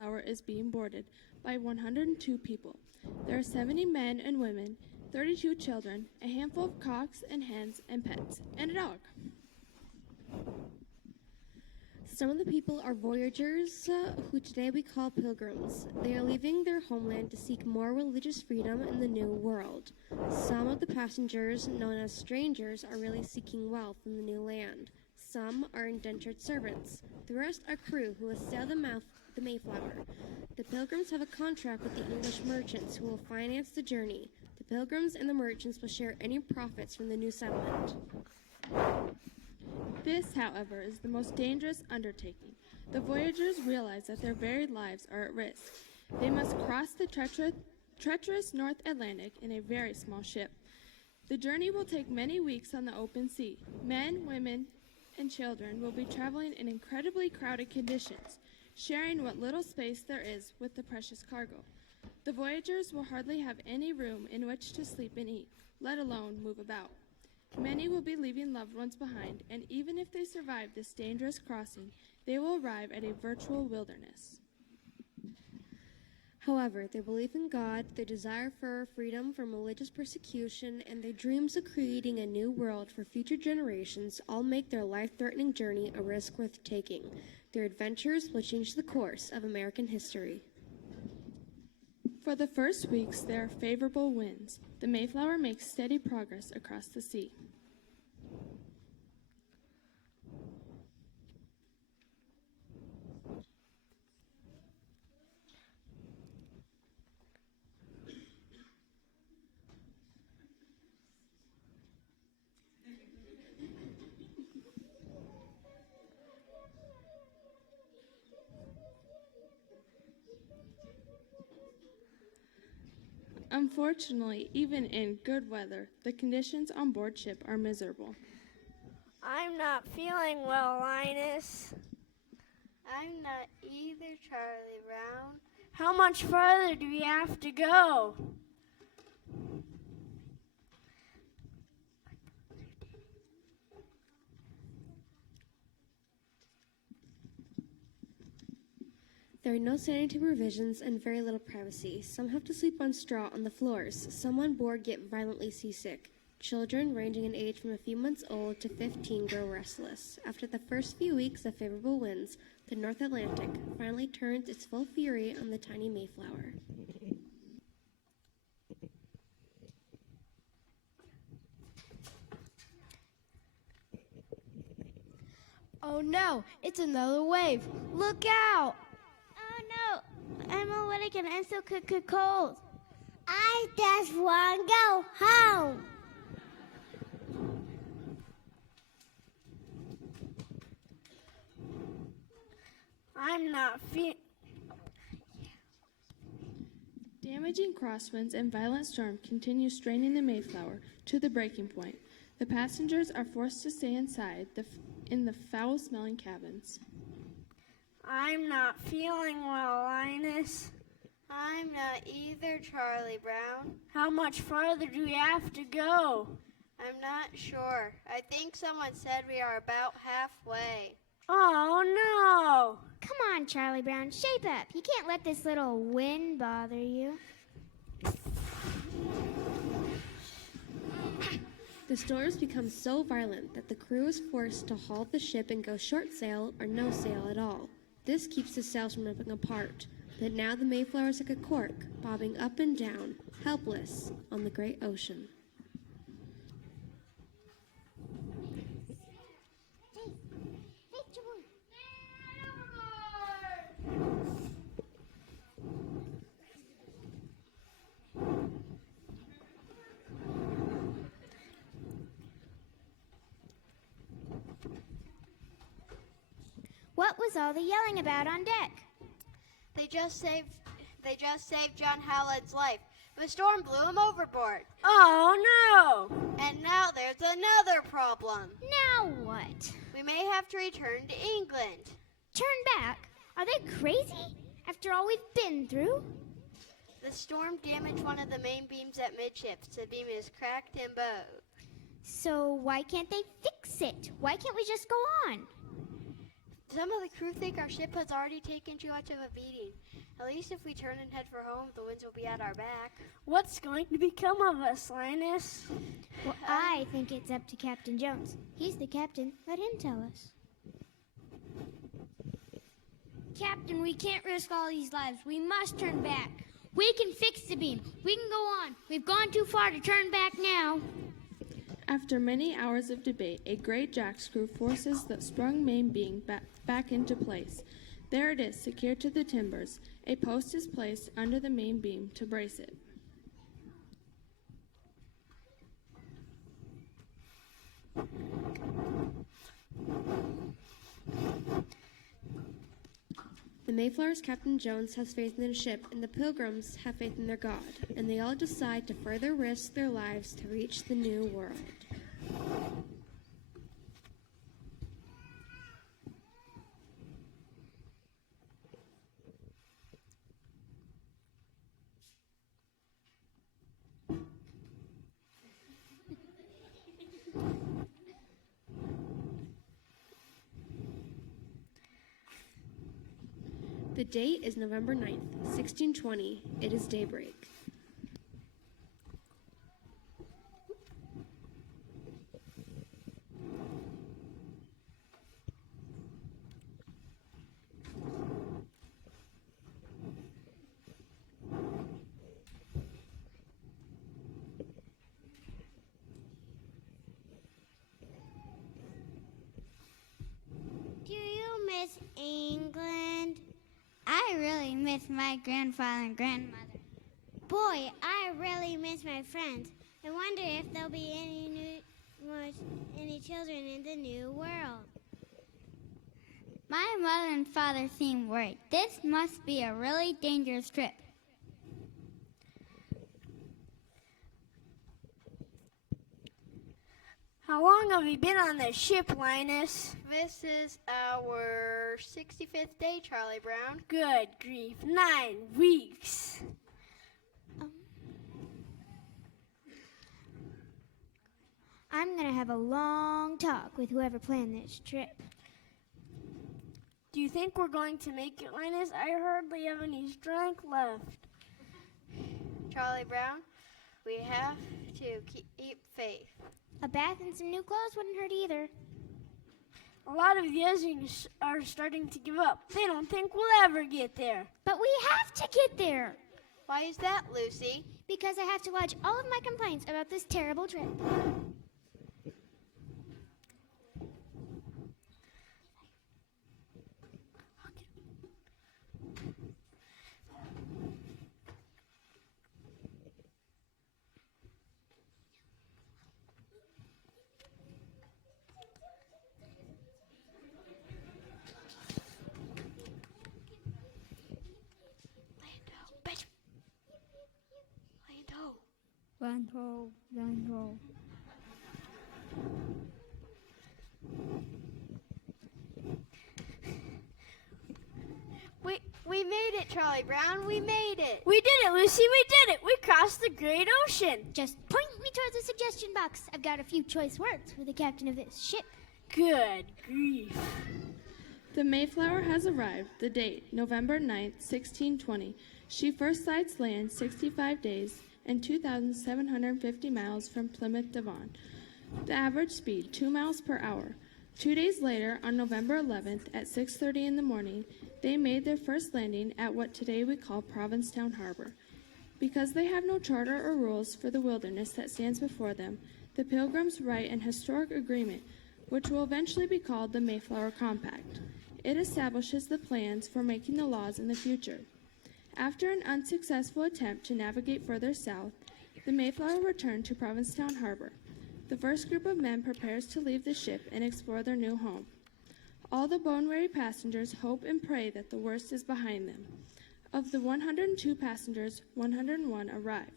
Mayflower is being boarded by 102 people. There are 70 men and women, 32 children, a handful of cocks and hens and pets, and a dog. Some of the people are voyagers, who today we call pilgrims. They are leaving their homeland to seek more religious freedom in the New World. Some of the passengers, known as strangers, are really seeking wealth in the new land. Some are indentured servants. The rest are crew who will sail the Mayflower. The pilgrims have a contract with the English merchants who will finance the journey. The pilgrims and the merchants will share any profits from the new settlement. This, however, is the most dangerous undertaking. The voyagers realize that their very lives are at risk. They must cross the treacherous North Atlantic in a very small ship. The journey will take many weeks on the open sea. Men, women, and children will be traveling in incredibly crowded conditions, sharing what little space there is with the precious cargo. The voyagers will hardly have any room in which to sleep and eat, let alone move about. Many will be leaving loved ones behind, and even if they survive this dangerous crossing, they will arrive at a virtual wilderness. However, their belief in God, their desire for freedom from religious persecution, and their dreams of creating a new world for future generations all make their life-threatening journey a risk worth taking. Their adventures will change the course of American history. For the first weeks, there are favorable winds. The Mayflower makes steady progress across the sea. Unfortunately, even in good weather, the conditions on board ship are miserable. I'm not feeling well, Linus. I'm not either, Charlie Brown. How much farther do we have to go? There are no sanitary provisions and very little privacy. Some have to sleep on straw on the floors. Some on board get violently seasick. Children, ranging in age from a few months old to 15, grow restless. After the first few weeks of favorable winds, the North Atlantic finally turns its full fury on the tiny Mayflower. Oh no, it's another wave. Look out! Oh no, I'm allergic and I'm so cold. I just want to go home. I'm not feeling... Damaging crosswinds and violent storm continue straining the Mayflower to the breaking point. The passengers are forced to stay inside in the foul-smelling cabins. I'm not feeling well, Linus. I'm not either, Charlie Brown. How much farther do we have to go? I'm not sure. I think someone said we are about halfway. Oh, no! Come on, Charlie Brown, shape up. You can't let this little wind bother you. The storms become so violent that the crew is forced to halt the ship and go short sail or no sail at all. This keeps the sails from ripping apart. But now the Mayflower is like a cork, bobbing up and down, helpless, on the great ocean. What was all the yelling about on deck? They just saved John Howland's life. The storm blew him overboard. Oh, no! And now there's another problem. Now what? We may have to return to England. Turn back? Are they crazy? After all we've been through? The storm damaged one of the main beams at midships. The beam is cracked and bowed. So why can't they fix it? Why can't we just go on? Some of the crew think our ship has already taken too much of a beating. At least if we turn and head for home, the winds will be at our back. What's going to become of us, Linus? Well, I think it's up to Captain Jones. He's the captain. Let him tell us. Captain, we can't risk all these lives. We must turn back. We can fix the beam. We can go on. We've gone too far to turn back now. After many hours of debate, a great jack screw forces the sprung main beam back into place. There it is, secured to the timbers. A post is placed under the main beam to brace it. The Mayflower's Captain Jones has faith in the ship, and the Pilgrims have faith in their God, and they all decide to further risk their lives to reach the New World. The date is November 9th, 1620. It is daybreak. Do you miss England? I really miss my grandfather and grandmother. Boy, I really miss my friends. I wonder if there'll be any children in the new world. My mother and father seem worried. This must be a really dangerous trip. How long have you been on this ship, Linus? This is our 65th day, Charlie Brown. Good grief, 9 weeks. I'm going to have a long talk with whoever planned this trip. Do you think we're going to make it, Linus? I hardly have any strength left. Charlie Brown, we have to keep faith. A bath and some new clothes wouldn't hurt either. A lot of the others are starting to give up. They don't think we'll ever get there. But we have to get there, Why is that, Lucy? because I have to lodge all of my complaints about this terrible trip. Lando. We made it, Charlie Brown. We made it. We did it, Lucy. We did it. We crossed the great ocean. Just point me towards the suggestion box. I've got a few choice words for the captain of this ship. Good grief. The Mayflower has arrived. The date, November 9th, 1620. She first sights land 65 days and 2,750 miles from Plymouth, Devon. The average speed, 2 miles per hour. 2 days later, on November 11th, at 6:30 in the morning, they made their first landing at what today we call Provincetown Harbor. Because they have no charter or rules for the wilderness that stands before them, the Pilgrims write an historic agreement, which will eventually be called the Mayflower Compact. It establishes the plans for making the laws in the future. After an unsuccessful attempt to navigate further south, the Mayflower returned to Provincetown Harbor. The first group of men prepares to leave the ship and explore their new home. All the bone-weary passengers hope and pray that the worst is behind them. Of the 102 passengers, 101 arrive,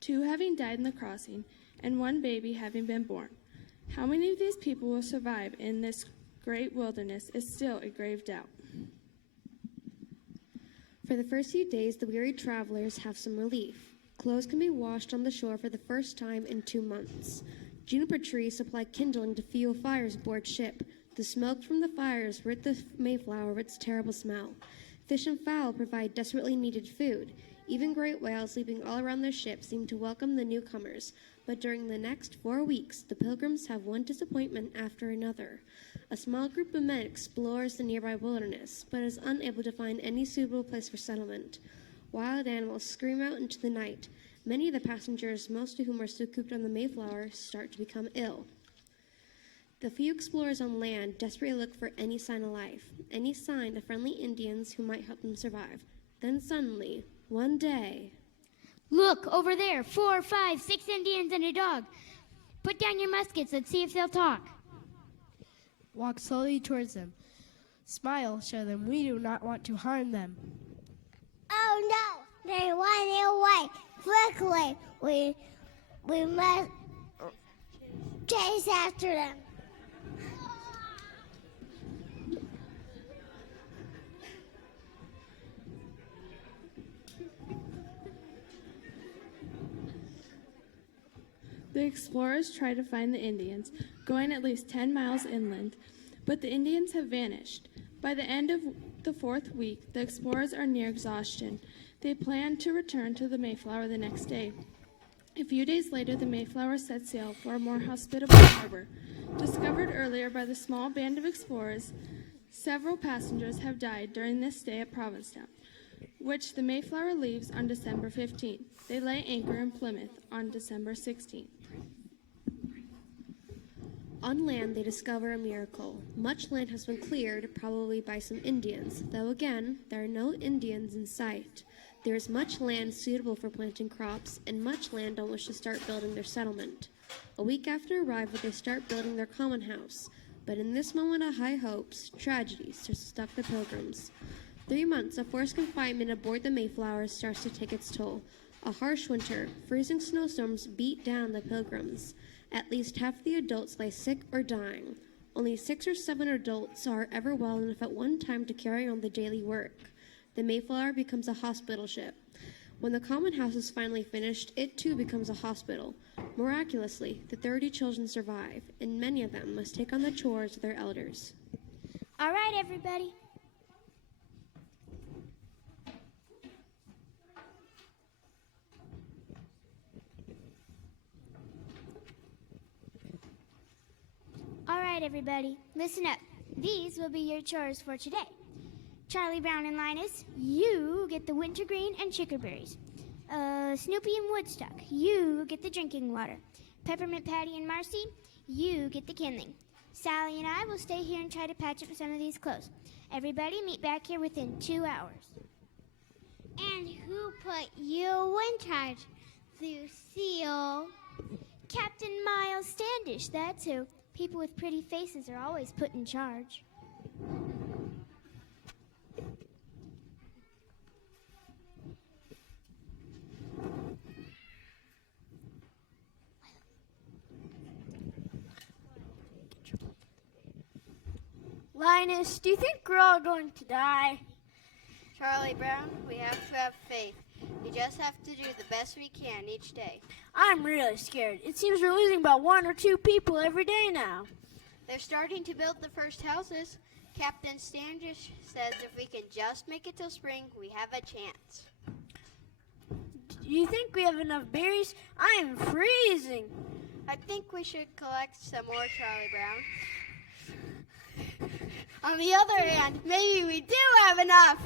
2 having died in the crossing, and 1 baby having been born. How many of these people will survive in this great wilderness is still a grave doubt. For the first few days, the weary travelers have some relief. Clothes can be washed on the shore for the first time in 2 months. Juniper trees supply kindling to fuel fires aboard ship. The smoke from the fires rid the Mayflower of its terrible smell. Fish and fowl provide desperately needed food. Even great whales sleeping all around their ship seem to welcome the newcomers. But during the next 4 weeks, the Pilgrims have one disappointment after another. A small group of men explores the nearby wilderness, but is unable to find any suitable place for settlement. Wild animals scream out into the night. Many of the passengers, most of whom are still cooped on the Mayflower, start to become ill. The few explorers on land desperately look for any sign of life, any sign of friendly Indians who might help them survive. Then suddenly, one day... Look, over there, 4, 5, 6 Indians and a dog. Put down your muskets, let's see if they'll talk. Walk slowly towards them. Smile, show them we do not want to harm them. Oh no, they're running away. Quickly, we must chase after them. The explorers try to find the Indians, going at least 10 miles inland, but the Indians have vanished. By the end of the 4th week, the explorers are near exhaustion. They plan to return to the Mayflower the next day. A few days later, the Mayflower set sail for a more hospitable harbor. Discovered earlier by the small band of explorers, several passengers have died during this stay at Provincetown, which the Mayflower leaves on December 15th. They lay anchor in Plymouth on December 16th. On land, they discover a miracle. Much land has been cleared, probably by some Indians, though again, there are no Indians in sight. There is much land suitable for planting crops, and much land on which to start building their settlement. A week after arrival, they start building their common house. But in this moment of high hopes, tragedy struck the Pilgrims. 3 months of forced confinement aboard the Mayflower starts to take its toll. A harsh winter, freezing snowstorms beat down the Pilgrims. At least half the adults lay sick or dying. Only 6 or 7 adults are ever well enough at one time to carry on the daily work. The Mayflower becomes a hospital ship. When the common house is finally finished, it too becomes a hospital. Miraculously, the 30 children survive, and many of them must take on the chores of their elders. All right, everybody. All right, everybody, listen up. These will be your chores for today. Charlie Brown and Linus, you get the wintergreen and chickerberries. Snoopy and Woodstock, you get the drinking water. Peppermint Patty and Marcy, you get the kindling. Sally and I will stay here and try to patch up some of these clothes. Everybody meet back here within 2 hours. And who put you in charge, Lucille? Captain Miles Standish, that's who. People with pretty faces are always put in charge. Linus, do you think we're all going to die? Charlie Brown, we have to have faith. We just have to do the best we can each day. I'm really scared. It seems we're losing about 1 or 2 people every day now. They're starting to build the first houses. Captain Standish says if we can just make it till spring, we have a chance. Do you think we have enough berries? I am freezing. I think we should collect some more, Charlie Brown. On the other hand, maybe we do have enough.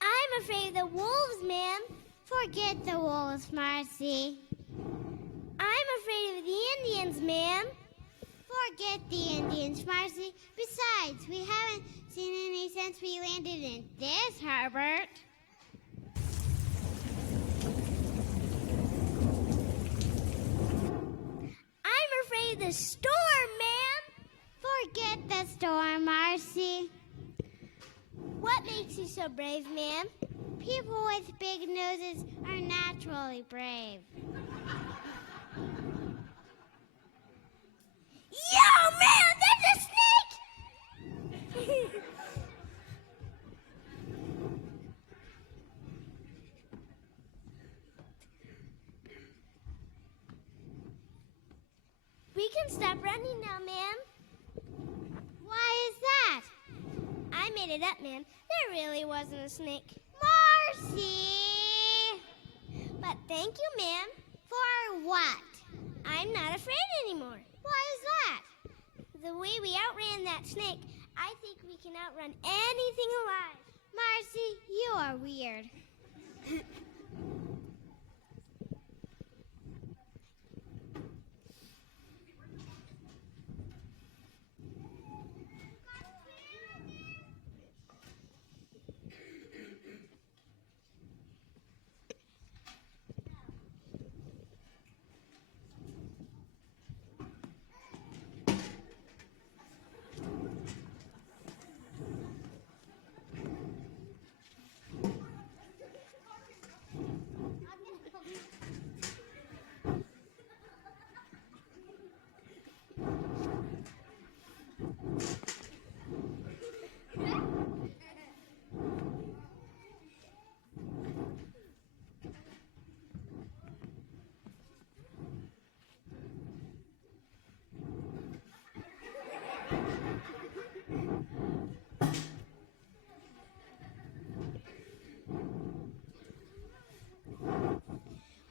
I'm afraid of the wolves, ma'am. Forget the wolves, Marcy. I'm afraid of the Indians, ma'am. Forget the Indians, Marcy. Besides, we haven't seen any since we landed in this harbor. I'm afraid of the storm, ma'am. Forget the storm, Marcy. What makes you so brave, ma'am? People with big noses are naturally brave. Yo, man, there's a snake! We can stop running now, ma'am. Why is that? I made it up, ma'am. There really wasn't a snake. Marcy! But thank you, ma'am. For what? I'm not afraid anymore. Why is that? The way we outran that snake, I think we can outrun anything alive. Marcy, you are weird.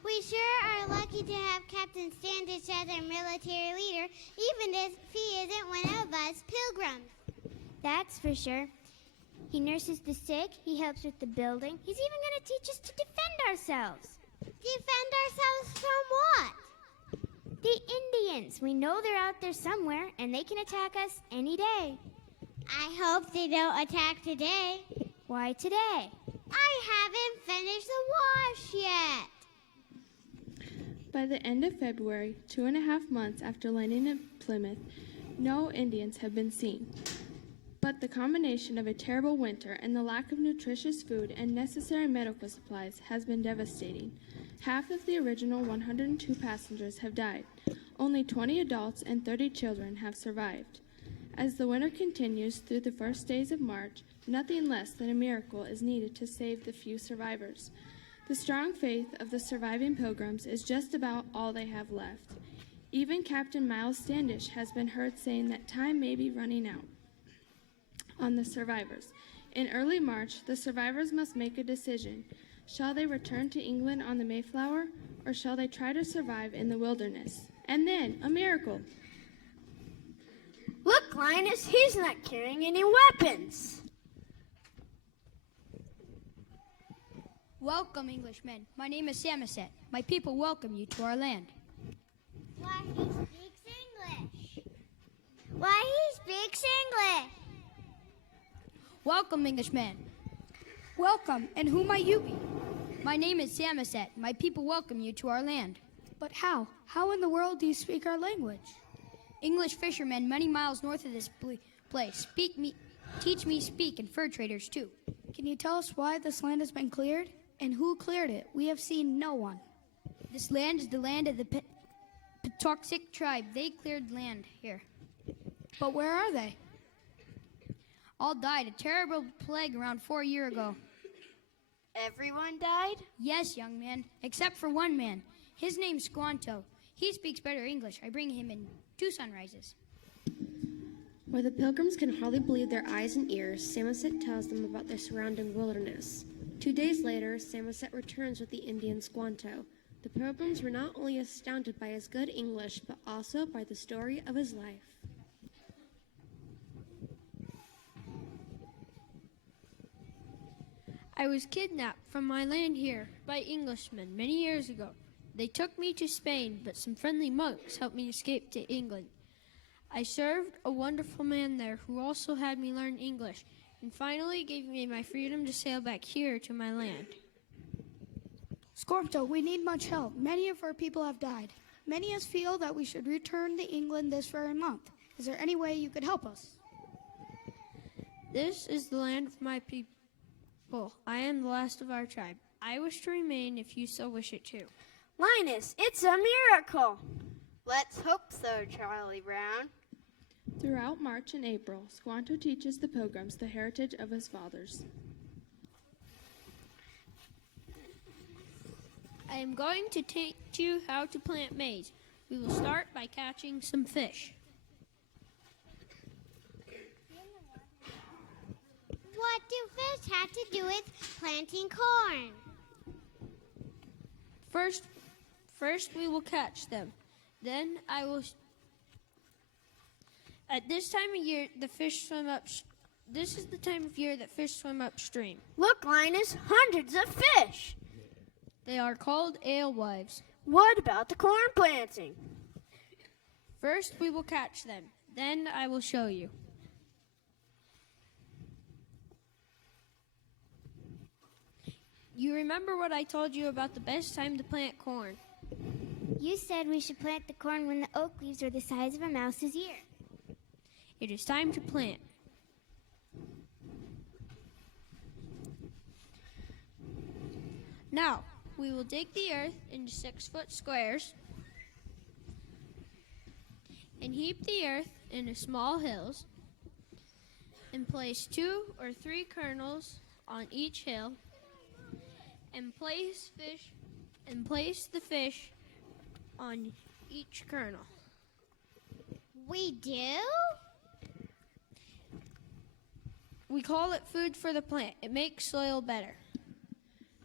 We sure are lucky to have Captain Standish as our military leader, even if he isn't one of us pilgrims. That's for sure. He nurses the sick, he helps with the building. He's even going to teach us to defend ourselves. Defend ourselves from what? The Indians. We know they're out there somewhere, and they can attack us any day. I hope they don't attack today. Why today? I haven't finished the wash yet. By the end of February, 2.5 months after landing at Plymouth, no Indians have been seen. But the combination of a terrible winter and the lack of nutritious food and necessary medical supplies has been devastating. Half of the original 102 passengers have died. Only 20 adults and 30 children have survived. As the winter continues through the first days of March, nothing less than a miracle is needed to save the few survivors. The strong faith of the surviving pilgrims is just about all they have left. Even Captain Miles Standish has been heard saying that time may be running out on the survivors. In early March, the survivors must make a decision. Shall they return to England on the Mayflower, or shall they try to survive in the wilderness? And then, a miracle. Look, Linus, he's not carrying any weapons. Welcome, Englishmen. My name is Samoset. My people welcome you to our land. Why, he speaks English. Why, he speaks English. Welcome, Englishmen. Welcome, and who might you be? My name is Samoset. My people welcome you to our land. But how? How in the world do you speak our language? English fishermen many miles north of this place teach me speak, and fur traders too. Can you tell us why this land has been cleared? And who cleared it? We have seen no one. This land is the land of the Patuxent tribe. They cleared land here. But where are they? All died. A terrible plague around 4 years ago. Everyone died? Yes, young man, except for one man. His name's Squanto. He speaks better English. I bring him in 2 sunrises. Where the pilgrims can hardly believe their eyes and ears, Samoset tells them about their surrounding wilderness. 2 days later, Samoset returns with the Indian Squanto. The pilgrims were not only astounded by his good English, but also by the story of his life. I was kidnapped from my land here by Englishmen many years ago. They took me to Spain, but some friendly monks helped me escape to England. I served a wonderful man there who also had me learn English and finally gave me my freedom to sail back here to my land. Squanto, we need much help. Many of our people have died. Many of us feel that we should return to England this very month. Is there any way you could help us? This is the land of my people. people. I am the last of our tribe. I wish to remain if you so wish it too. Linus, it's a miracle. Let's hope so, Charlie Brown. Throughout March and April, Squanto teaches the Pilgrims the heritage of his fathers. I am going to teach you how to plant maize. We will start by catching some fish. What do fish have to do with planting corn? First we will catch them. Then I will... At this time of year, the fish swim up... This is the time of year that fish swim upstream. Look, Linus, hundreds of fish. They are called alewives. What about the corn planting? First we will catch them. Then I will show you. You remember what I told you about the best time to plant corn? You said we should plant the corn when the oak leaves are the size of a mouse's ear. It is time to plant. Now, we will dig the earth into 6-foot squares and heap the earth into small hills and place 2 or 3 kernels on each hill and place the fish on each kernel. We do? We call it food for the plant. It makes soil better.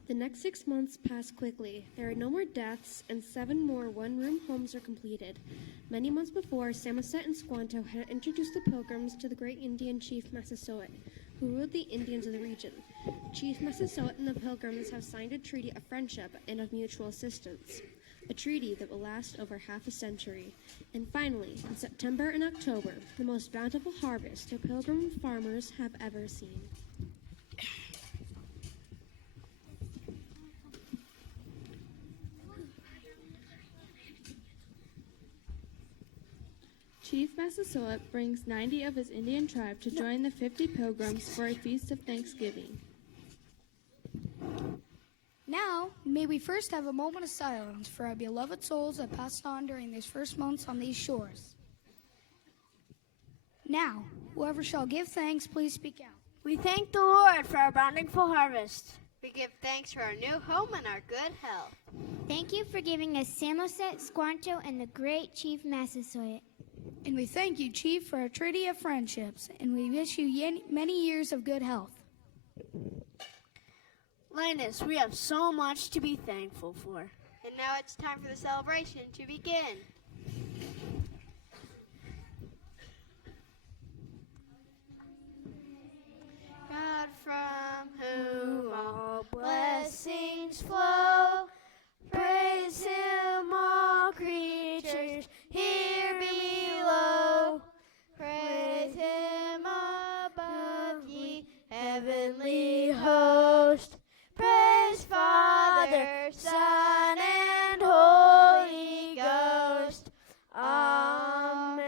The next 6 months pass quickly. There are no more deaths, and 7 more one-room homes are completed. Many months before, Samoset and Squanto had introduced the Pilgrims to the great Indian chief Massasoit, who ruled the Indians of the region. Chief Massasoit and the Pilgrims have signed a treaty of friendship and of mutual assistance, a treaty that will last over half a century. And finally, in September and October, the most bountiful harvest the Pilgrim farmers have ever seen. Chief Massasoit brings 90 of his Indian tribe to join the 50 Pilgrims for a feast of Thanksgiving. Now, may we first have a moment of silence for our beloved souls that passed on during these first months on these shores. Now, whoever shall give thanks, please speak out. We thank the Lord for our bountiful harvest. We give thanks for our new home and our good health. Thank you for giving us Samoset, Squanto, and the great Chief Massasoit. And we thank you, Chief, for our treaty of friendships, and we wish you many years of good health. Linus, we have so much to be thankful for. And now it's time for the celebration to begin. God from whom all blessings flow, praise him all creatures here below. Praise him above ye heavenly host. Praise Father, Son, and Holy Ghost. Amen.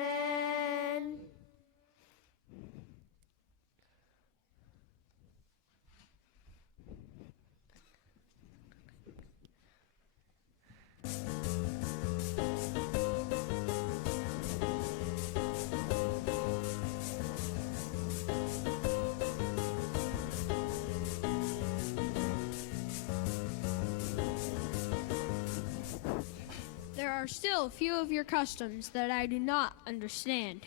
There are still a few of your customs that I do not understand.